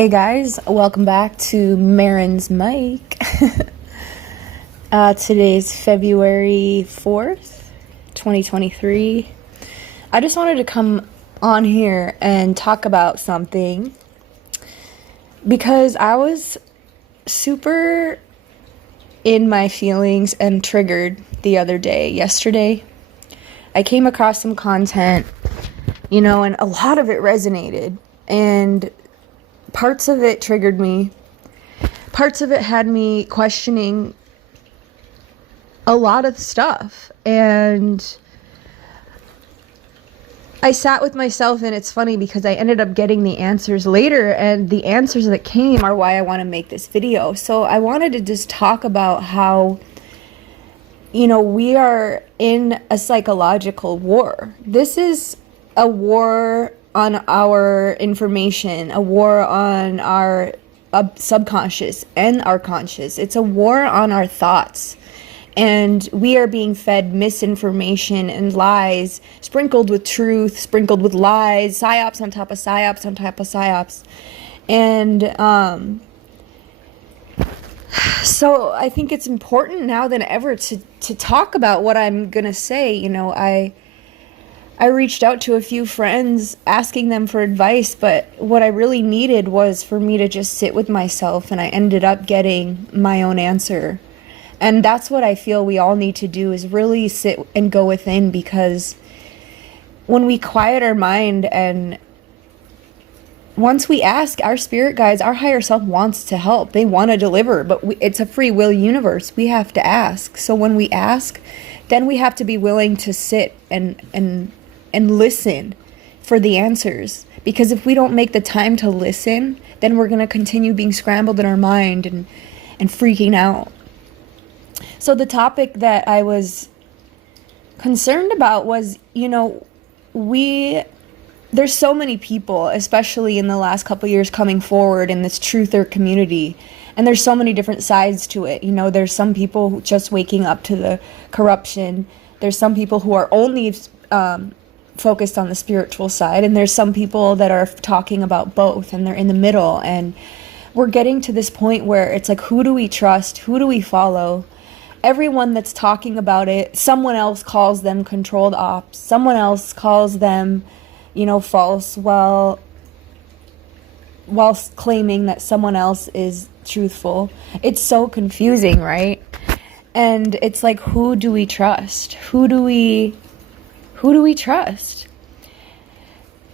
Hey guys, welcome back to Maren's mic. Today's February 4th, 2023. I just wanted to come on here and talk about something because I was super in my feelings and triggered the other day. Yesterday, I came across some content, and a lot of it resonated, and parts of it triggered me. Parts of it had me questioning a lot of stuff. And I sat with myself, and it's funny because I ended up getting the answers later, and the answers that came are why I want to make this video. So I wanted to just talk about how, we are in a psychological war. This is a war on our information, a war on our subconscious and our conscious. It's a war on our thoughts. And we are being fed misinformation and lies, sprinkled with truth, sprinkled with lies, psyops on top of psyops on top of psyops. And so I think it's important now than ever to talk about what I'm going to say. I reached out to a few friends asking them for advice, but what I really needed was for me to just sit with myself, and I ended up getting my own answer. And that's what I feel we all need to do, is really sit and go within, because when we quiet our mind and once we ask, our spirit guides, our higher self wants to help. They want to deliver, but it's a free will universe. We have to ask. So when we ask, then we have to be willing to sit and listen for the answers. Because if we don't make the time to listen, then we're going to continue being scrambled in our mind and freaking out. So the topic that I was concerned about was, there's so many people, especially in the last couple of years, coming forward in this truther community. And there's so many different sides to it. There's some people who just waking up to the corruption. There's some people who are only focused on the spiritual side, and there's some people that are talking about both, and they're in the middle. And we're getting to this point where it's like, who do we trust? Who do we follow? Everyone that's talking about it, someone else calls them controlled ops. Someone else calls them, false, while claiming that someone else is truthful. It's so confusing, right? And it's like, who do we trust? Who do we trust?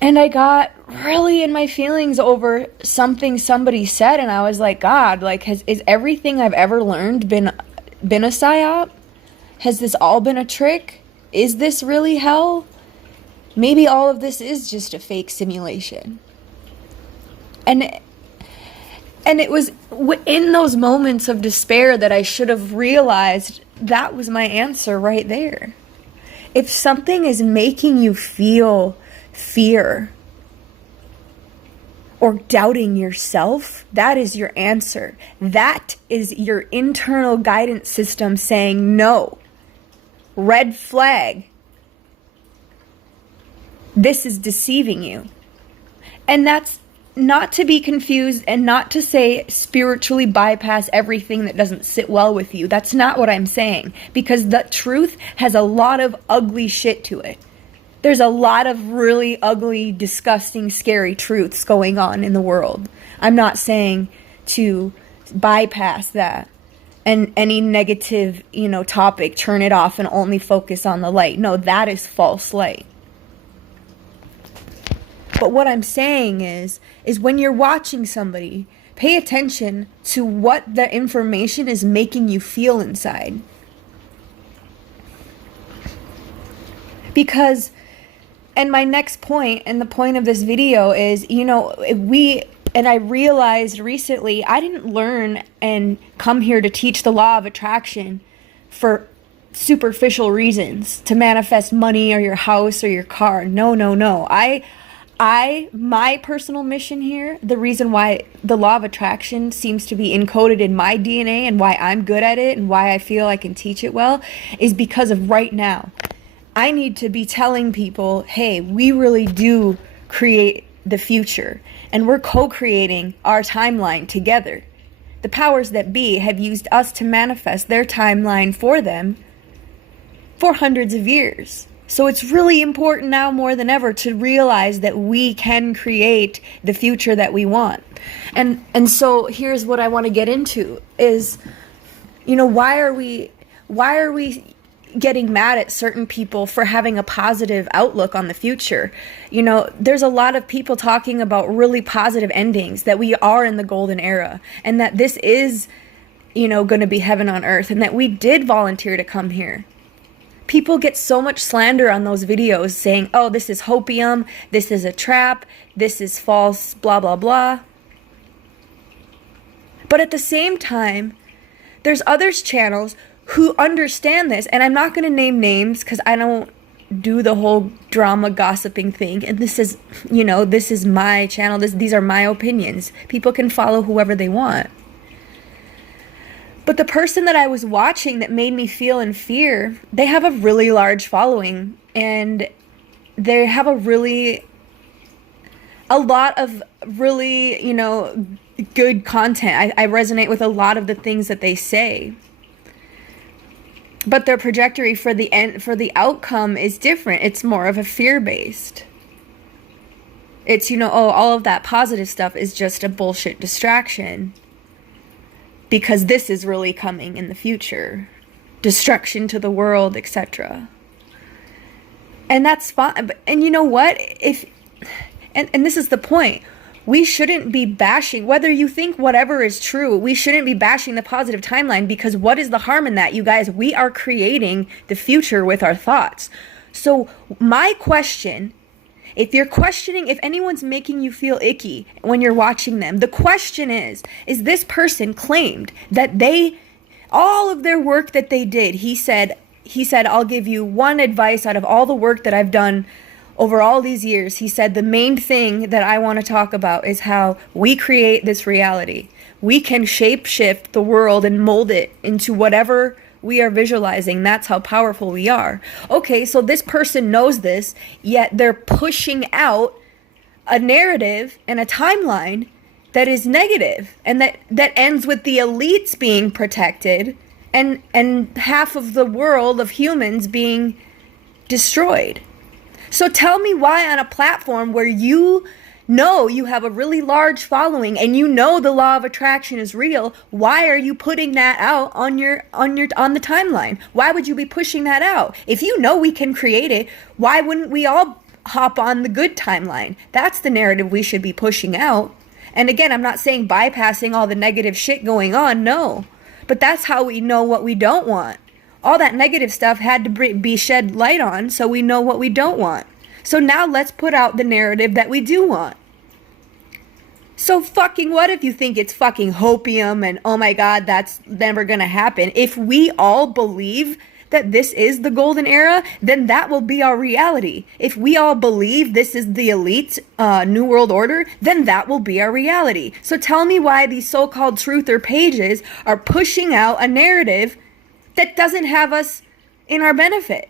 And I got really in my feelings over something somebody said, and I was like, God, is everything I've ever learned been a psyop? Has this all been a trick? Is this really hell? Maybe all of this is just a fake simulation. And it was in those moments of despair that I should have realized that was my answer right there. If something is making you feel fear or doubting yourself, that is your answer. That is your internal guidance system saying no. Red flag. This is deceiving you. And that's not to be confused and not to say spiritually bypass everything that doesn't sit well with you. That's not what I'm saying, because the truth has a lot of ugly shit to it. There's a lot of really ugly, disgusting, scary truths going on in the world. I'm not saying to bypass that and any negative, topic, turn it off and only focus on the light. No, that is false light. But what I'm saying is when you're watching somebody, pay attention to what the information is making you feel inside. Because, and my next point, and the point of this video is, and I realized recently, I didn't learn and come here to teach the law of attraction for superficial reasons, to manifest money or your house or your car. No. My personal mission here, the reason why the law of attraction seems to be encoded in my DNA and why I'm good at it and why I feel I can teach it well, is because of right now. I need to be telling people, hey, we really do create the future, and we're co-creating our timeline together. The powers that be have used us to manifest their timeline for them for hundreds of years. So it's really important now more than ever to realize that we can create the future that we want. And so here's what I want to get into is, why are we getting mad at certain people for having a positive outlook on the future? There's a lot of people talking about really positive endings, that we are in the golden era, and that this is, going to be heaven on earth, and that we did volunteer to come here. People get so much slander on those videos saying, oh, this is HOPIUM, this is a trap, this is false, blah, blah, blah. But at the same time, there's others channels who understand this, and I'm not going to name names because I don't do the whole drama gossiping thing, and this is, this is my channel, these are my opinions. People can follow whoever they want. But the person that I was watching that made me feel in fear, they have a really large following, and they have a lot of really, good content. I resonate with a lot of the things that they say. But their trajectory for the outcome is different. It's more of a fear-based. It's, all of that positive stuff is just a bullshit distraction, because this is really coming in the future. Destruction to the world, etc. And that's fine. And you know what? And this is the point. We shouldn't be bashing, whether you think whatever is true, we shouldn't be bashing the positive timeline, because what is the harm in that, you guys? We are creating the future with our thoughts. So my question, if you're questioning, if anyone's making you feel icky when you're watching them, the question is this person claimed that all of their work that they did, he said, I'll give you one advice out of all the work that I've done over all these years. He said, the main thing that I want to talk about is how we create this reality. We can shape shift the world and mold it into whatever we are visualizing. That's how powerful we are. Okay, so this person knows this, yet they're pushing out a narrative and a timeline that is negative, and that ends with the elites being protected and half of the world of humans being destroyed. So tell me why, on a platform where you know you have a really large following and you know the law of attraction is real, why are you putting that out on the timeline? Why would you be pushing that out? If you know we can create it, why wouldn't we all hop on the good timeline? That's the narrative we should be pushing out. And again, I'm not saying bypassing all the negative shit going on, no. But that's how we know what we don't want. All that negative stuff had to be shed light on, so we know what we don't want. So now let's put out the narrative that we do want. So fucking what if you think it's fucking HOPIUM and oh my god, that's never gonna happen? If we all believe that this is the golden era, then that will be our reality. If we all believe this is the elite New World Order, then that will be our reality. So tell me why these so-called truther pages are pushing out a narrative that doesn't have us in our benefit.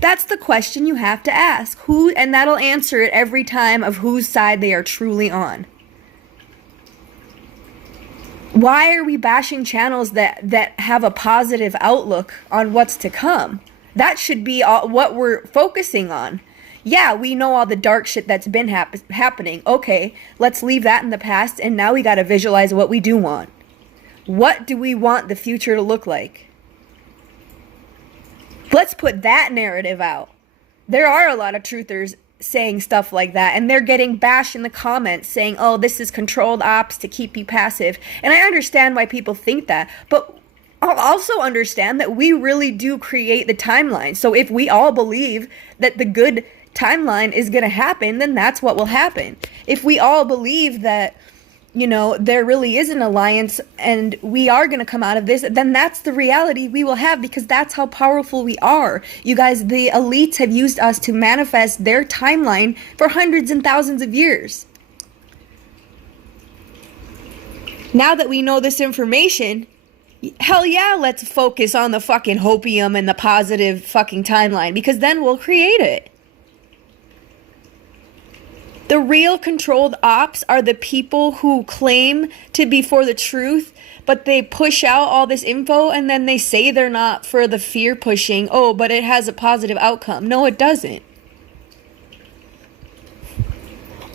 That's the question you have to ask. And that'll answer it every time of whose side they are truly on. Why are we bashing channels that have a positive outlook on what's to come? That should be what we're focusing on. Yeah, we know all the dark shit that's been happening. Okay, let's leave that in the past, and now we gotta visualize what we do want. What do we want the future to look like? Let's put that narrative out. There are a lot of truthers saying stuff like that, and they're getting bashed in the comments saying, oh, this is controlled ops to keep you passive. And I understand why people think that, but I'll also understand that we really do create the timeline. So if we all believe that the good timeline is going to happen, then that's what will happen. If we all believe that, there really is an alliance and we are going to come out of this, then that's the reality we will have, because that's how powerful we are. You guys, the elites have used us to manifest their timeline for hundreds and thousands of years. Now that we know this information, hell yeah, let's focus on the fucking HOPIUM and the positive fucking timeline, because then we'll create it. The real controlled ops are the people who claim to be for the truth, but they push out all this info and then they say they're not for the fear pushing. Oh, but it has a positive outcome. No, it doesn't.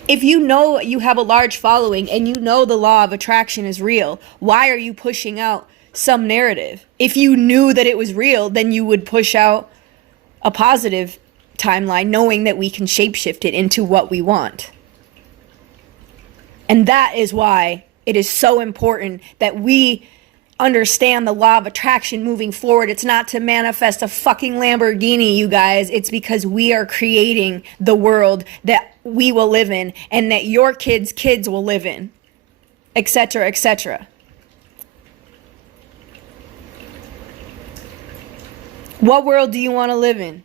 If you know you have a large following and you know the law of attraction is real, why are you pushing out some narrative? If you knew that it was real, then you would push out a positive timeline, knowing that we can shapeshift it into what we want. And that is why it is so important that we understand the law of attraction moving forward. It's not to manifest a fucking Lamborghini, you guys. It's because we are creating the world that we will live in and that your kids' kids will live in, etc., etc. What world do you want to live in?